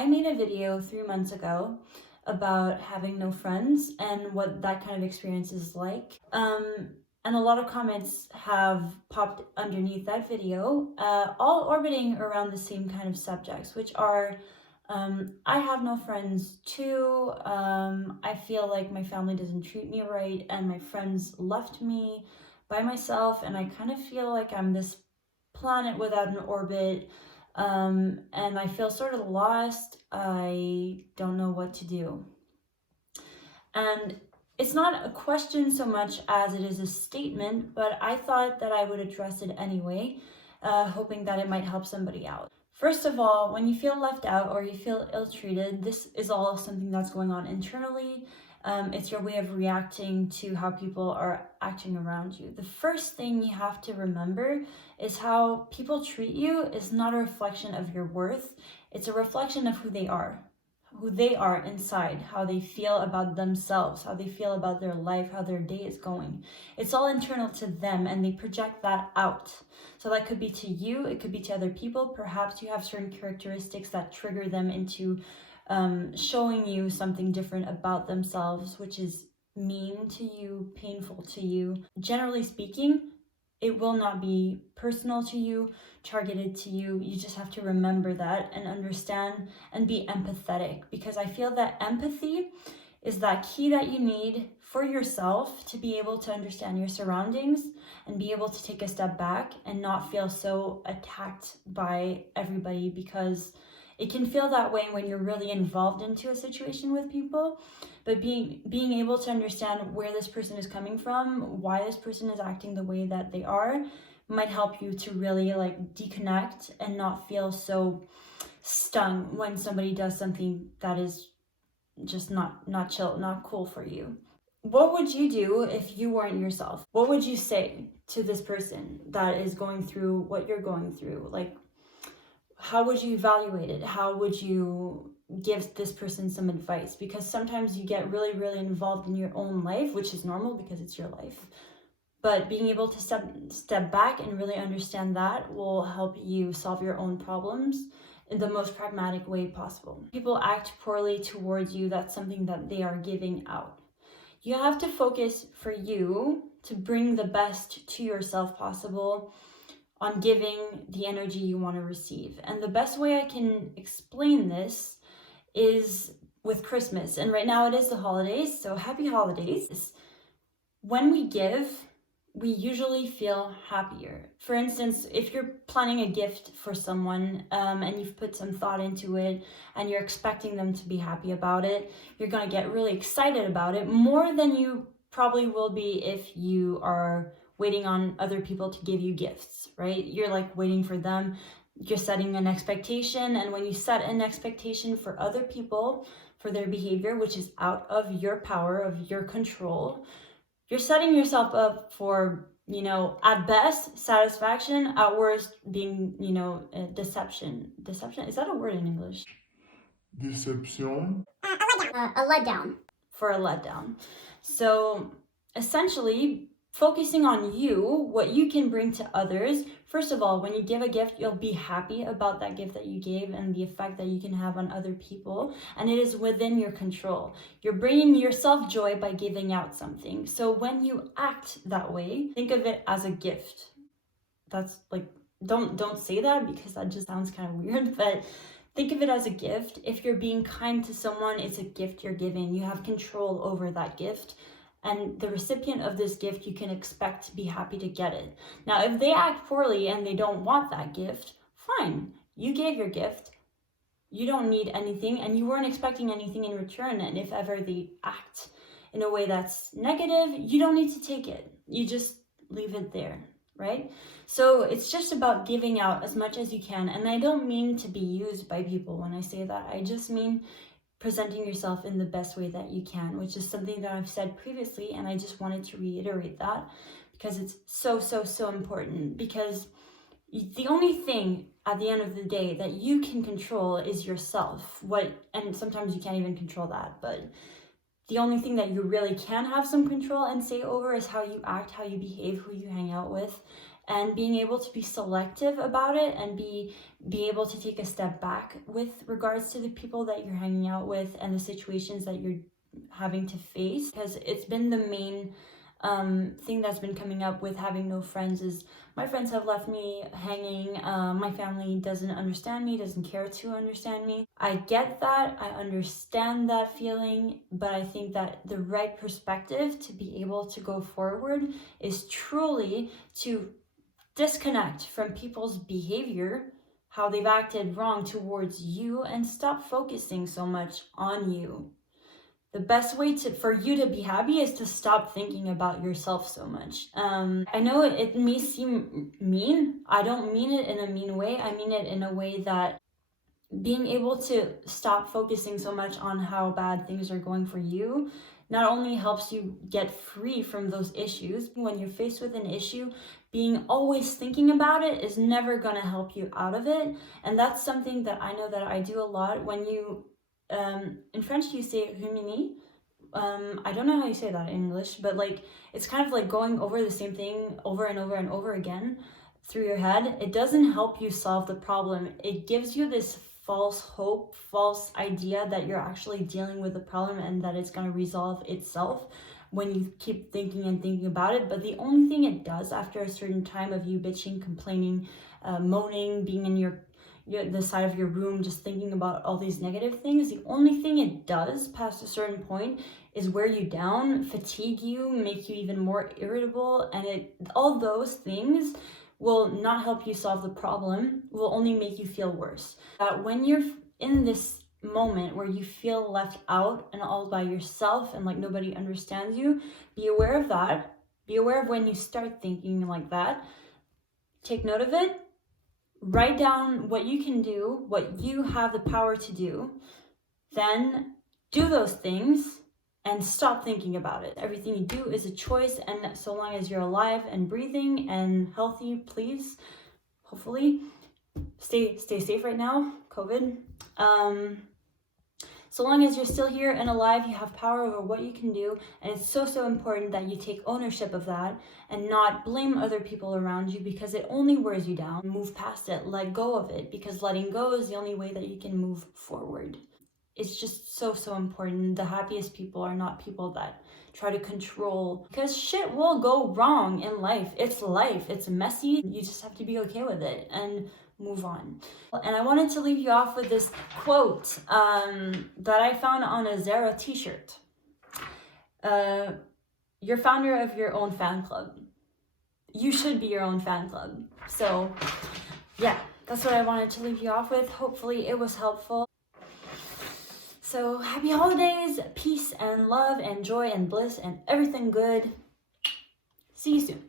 I made a video 3 months ago about having no friends and what that kind of experience is like. And a lot of comments have popped underneath that video, all orbiting around the same kind of subjects, which are I have no friends too. I feel like my family doesn't treat me right, and my friends left me by myself, and I kind of feel like I'm this planet without an orbit. And I feel sort of lost. I don't know what to do. And it's not a question so much as it is a statement, but I thought that I would address it anyway, hoping that it might help somebody out. First of all, when you feel left out or you feel ill-treated, this is all something that's going on internally. It's your way of reacting to how people are acting around you. The first thing you have to remember is how people treat you is not a reflection of your worth. It's a reflection of who they are inside, how they feel about themselves, how they feel about their life, how their day is going. It's all internal to them, and they project that out. So that could be to you, it could be to other people. Perhaps you have certain characteristics that trigger them into showing you something different about themselves, which is mean to you, painful to you. Generally speaking, it will not be personal to you, targeted to you. You just have to remember that and understand and be empathetic, because I feel that empathy is that key that you need for yourself to be able to understand your surroundings and be able to take a step back and not feel so attacked by everybody, because it can feel that way when you're really involved into a situation with people. But being able to understand where this person is coming from, why this person is acting the way that they are, might help you to really like deconnect and not feel so stung when somebody does something that is just not chill, not cool for you. What would you do if you weren't yourself? What would you say to this person that is going through what you're going through? Like, how would you evaluate it? How would you give this person some advice? Because sometimes you get really, really involved in your own life, which is normal because it's your life. But being able to step back and really understand that will help you solve your own problems in the most pragmatic way possible. People act poorly towards you, that's something that they are giving out. You have to focus for you to bring the best to yourself possible on giving the energy you want to receive. And the best way I can explain this is with Christmas. And right now it is the holidays, so happy holidays. When we give, we usually feel happier. For instance, if you're planning a gift for someone and you've put some thought into it and you're expecting them to be happy about it, you're going to get really excited about it more than you probably will be if you are waiting on other people to give you gifts, right? You're like waiting for them. You're setting an expectation. And when you set an expectation for other people, for their behavior, which is out of your power, of your control, you're setting yourself up for, at best, satisfaction, at worst, being, deception. Deception, is that a word in English? Deception. A letdown. For a letdown. So essentially, focusing on you, what you can bring to others. First of all, when you give a gift, you'll be happy about that gift that you gave and the effect that you can have on other people. And it is within your control. You're bringing yourself joy by giving out something. So when you act that way, think of it as a gift. That's like, don't say that because that just sounds kind of weird, but think of it as a gift. If you're being kind to someone, it's a gift you're giving. You have control over that gift. And the recipient of this gift, you can expect to be happy to get it. Now, if they act poorly and they don't want that gift, fine. You gave your gift. You don't need anything, and you weren't expecting anything in return. And if ever they act in a way that's negative, you don't need to take it. You just leave it there, right? So it's just about giving out as much as you can. And I don't mean to be used by people when I say that. I just mean presenting yourself in the best way that you can, which is something that I've said previously, and I just wanted to reiterate that because it's so important. Because the only thing at the end of the day that you can control is yourself. And sometimes you can't even control that, but the only thing that you really can have some control and say over is how you act, how you behave, who you hang out with, and being able to be selective about it and be able to take a step back with regards to the people that you're hanging out with and the situations that you're having to face. Because it's been the main thing that's been coming up with having no friends is my friends have left me hanging. My family doesn't understand me, doesn't care to understand me. I get that, I understand that feeling, but I think that the right perspective to be able to go forward is truly to disconnect from people's behavior, how they've acted wrong towards you, and stop focusing so much on you. The best way for you to be happy is to stop thinking about yourself so much. I know it may seem mean. I don't mean it in a mean way. I mean it in a way that being able to stop focusing so much on how bad things are going for you not only helps you get free from those issues. When you're faced with an issue, being always thinking about it is never going to help you out of it. And that's something that I know that I do a lot. When you in French you say ruminer. I don't know how you say that in English, but like it's kind of like going over the same thing over and over and over again through your head. It doesn't help you solve the problem. It gives you this false hope, false idea that you're actually dealing with the problem and that it's going to resolve itself when you keep thinking and thinking about it. But the only thing it does after a certain time of you bitching, complaining, moaning, being in the side of your room just thinking about all these negative things, the only thing it does past a certain point is wear you down, fatigue you, make you even more irritable, and all those things will not help you solve the problem, will only make you feel worse. When you're in this moment where you feel left out and all by yourself and like nobody understands you, be aware of that. Be aware of when you start thinking like that. Take note of it. Write down what you can do, what you have the power to do, then do those things and stop thinking about it. Everything you do is a choice, and so long as you're alive and breathing and healthy, please, hopefully, stay safe right now, COVID. So long as you're still here and alive, you have power over what you can do, and it's so important that you take ownership of that and not blame other people around you, because it only wears you down. Move past it, let go of it, because letting go is the only way that you can move forward. It's just so important. The happiest people are not people that try to control, because shit will go wrong in life. It's messy. You just have to be okay with it and move on. And I wanted to leave you off with this quote that I found on a Zara t-shirt. You're founder of your own fan club. You should be your own fan club. So yeah, that's what I wanted to leave you off with. Hopefully it was helpful. So happy holidays, peace and love and joy and bliss and everything good. See you soon.